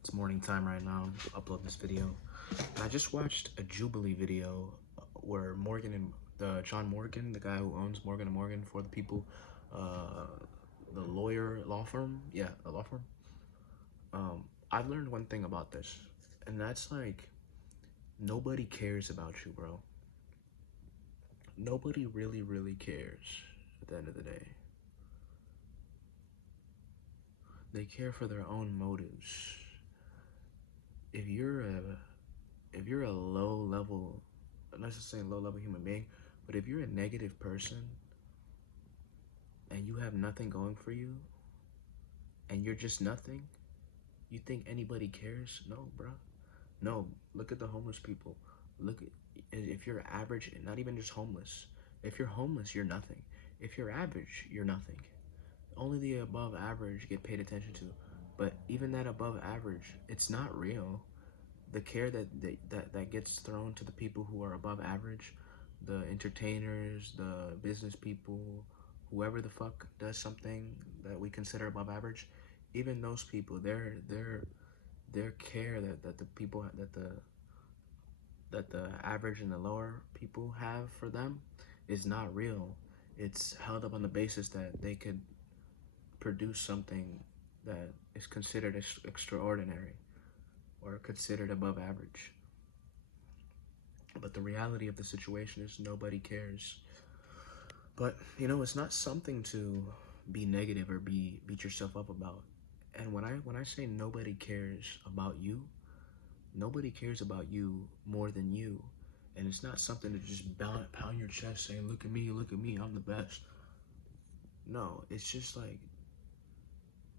It's morning time right now to upload this video. And I just watched a Jubilee video where Morgan and John Morgan, the guy who owns Morgan and Morgan for the people, uh, the law firm, yeah, the law firm. I've learned one thing about this, and that's like nobody cares about you, bro. Nobody really cares at the end of the day. They care for their own motives. If you're a low level, not just saying low level human being, but if you're a negative person and you have nothing going for you and you're just nothing, you think anybody cares? No, bro. No, look at the homeless people. Look at, if you're average, not even just homeless. If you're homeless, you're nothing. If you're average, you're nothing. Only the above average get paid attention to. But even that above average, it's not real. The care that gets thrown to the people who are above average, the entertainers, the business people, whoever the fuck does something that we consider above average, even those people, their care that the people that the average and the lower people have for them is not real. It's held up on the basis that they could produce something that is considered extraordinary or considered above average. But the reality of the situation is nobody cares. But it's not something to be negative or beat yourself up about. And when I say nobody cares about you, nobody cares about you more than you. And it's not something to just pound your chest saying, look at me, I'm the best. No, it's just like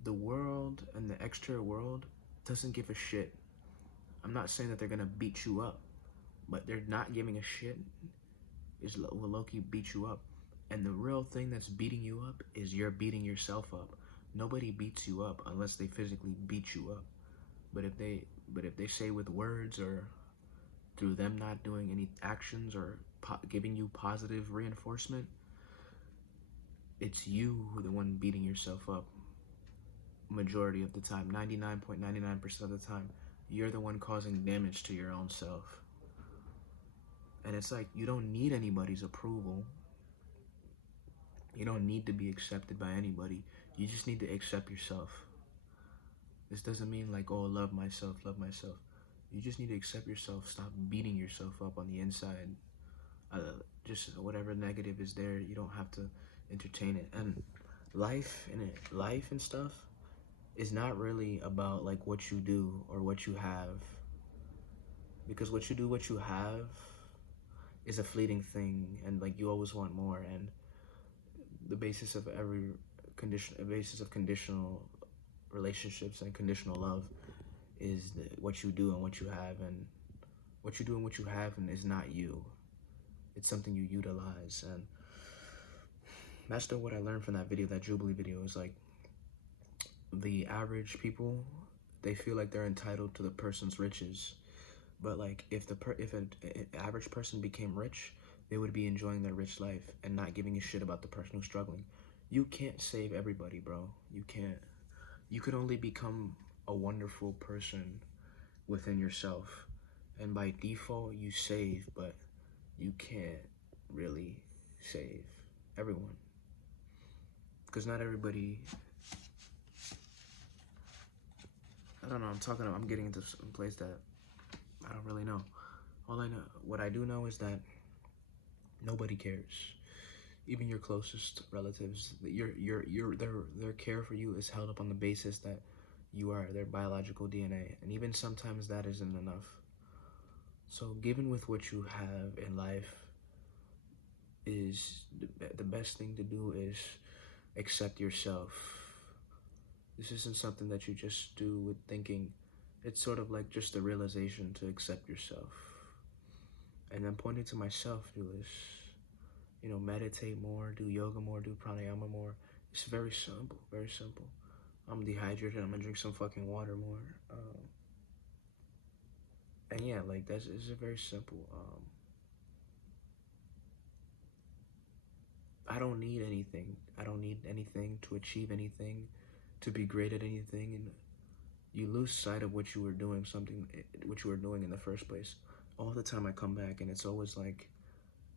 the world and the exterior world doesn't give a shit. I'm not saying that they're gonna beat you up, but they're not giving a shit will low-key beat you up. And the real thing that's beating you up is you're beating yourself up. Nobody beats you up unless they physically beat you up. But if they say with words or through them not doing any actions or giving you positive reinforcement, it's you who the one beating yourself up. Majority of the time, 99.99% of the time, you're the one causing damage to your own self. And it's like you don't need anybody's approval. You don't need to be accepted by anybody. You just need to accept yourself. This doesn't mean like, oh, love myself. You just need to accept yourself. Stop beating yourself up on the inside. Just whatever negative is there, you don't have to entertain it. And life and stuff is not really about like what you do or what you have. Because what you have is a fleeting thing, and like you always want more. And the basis of conditional relationships and conditional love is what you do and what you have, and what you do and what you have and is not you. It's something you utilize. And that's still what I learned from that video, that Jubilee video, is like the average people, they feel like they're entitled to the person's riches. But like if an average person became rich, they would be enjoying their rich life and not giving a shit about the person who's struggling. You can't save everybody, bro. You can't. You could only become a wonderful person within yourself. And by default, you save, but you can't really save everyone. Because not everybody, I don't know, I'm getting into some place that I don't really know. What I do know is that nobody cares. Even your closest relatives, their care for you is held up on the basis that you are their biological DNA, and even sometimes that isn't enough. So given with what you have in life, is the best thing to do is accept yourself. This isn't something that you just do with thinking. It's sort of like just the realization to accept yourself. And then pointing to myself, do this. Meditate more, do yoga more, do pranayama more. It's very simple, very simple. I'm dehydrated, I'm gonna drink some fucking water more. And yeah, like it's very simple. I don't need anything. I don't need anything to achieve anything, to be great at anything. And you lose sight of what you were doing, what you were doing in the first place. All the time I come back, and it's always like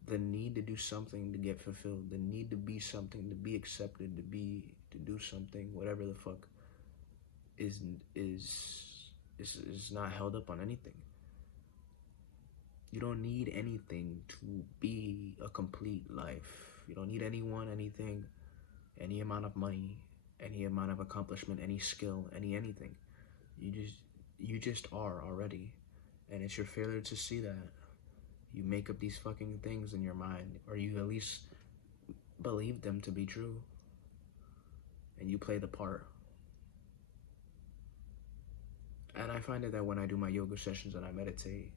the need to do something to get fulfilled, the need to be something, to be accepted, to do something, whatever the fuck, is is is not held up on anything. You don't need anything to be a complete life. You don't need anyone, anything, any amount of money, any amount of accomplishment, any skill, anything. You just are already. And it's your failure to see that. You make up these fucking things in your mind, or you at least believe them to be true, and you play the part. And I find it that when I do my yoga sessions and I meditate,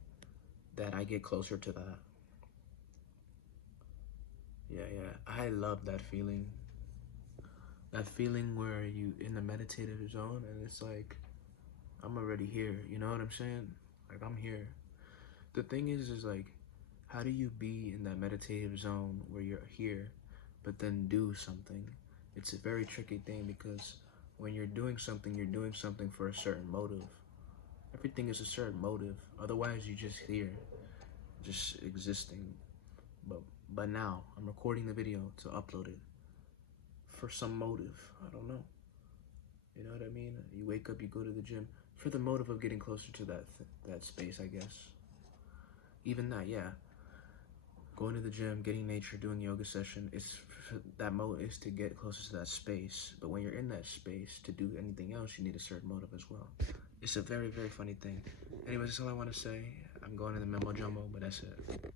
that I get closer to that. Yeah, I love that feeling. That feeling where you in the meditative zone and it's like, I'm already here, you know what I'm saying? Like, I'm here. The thing is like, how do you be in that meditative zone where you're here, but then do something? It's a very tricky thing, because when you're doing something for a certain motive. Everything is a certain motive. Otherwise, you're just here, just existing. But now, I'm recording the video to upload it for some motive. I don't know. You know what I mean? You wake up, you go to the gym for the motive of getting closer to that space, I guess. Even that, yeah. Going to the gym, getting nature, doing yoga session, that motive is to get closer to that space. but when you're in that space, to do anything else, you need a certain motive as well. It's a very, very funny thing. Anyways, that's all I want to say. I'm going to the memo jumbo, but that's it.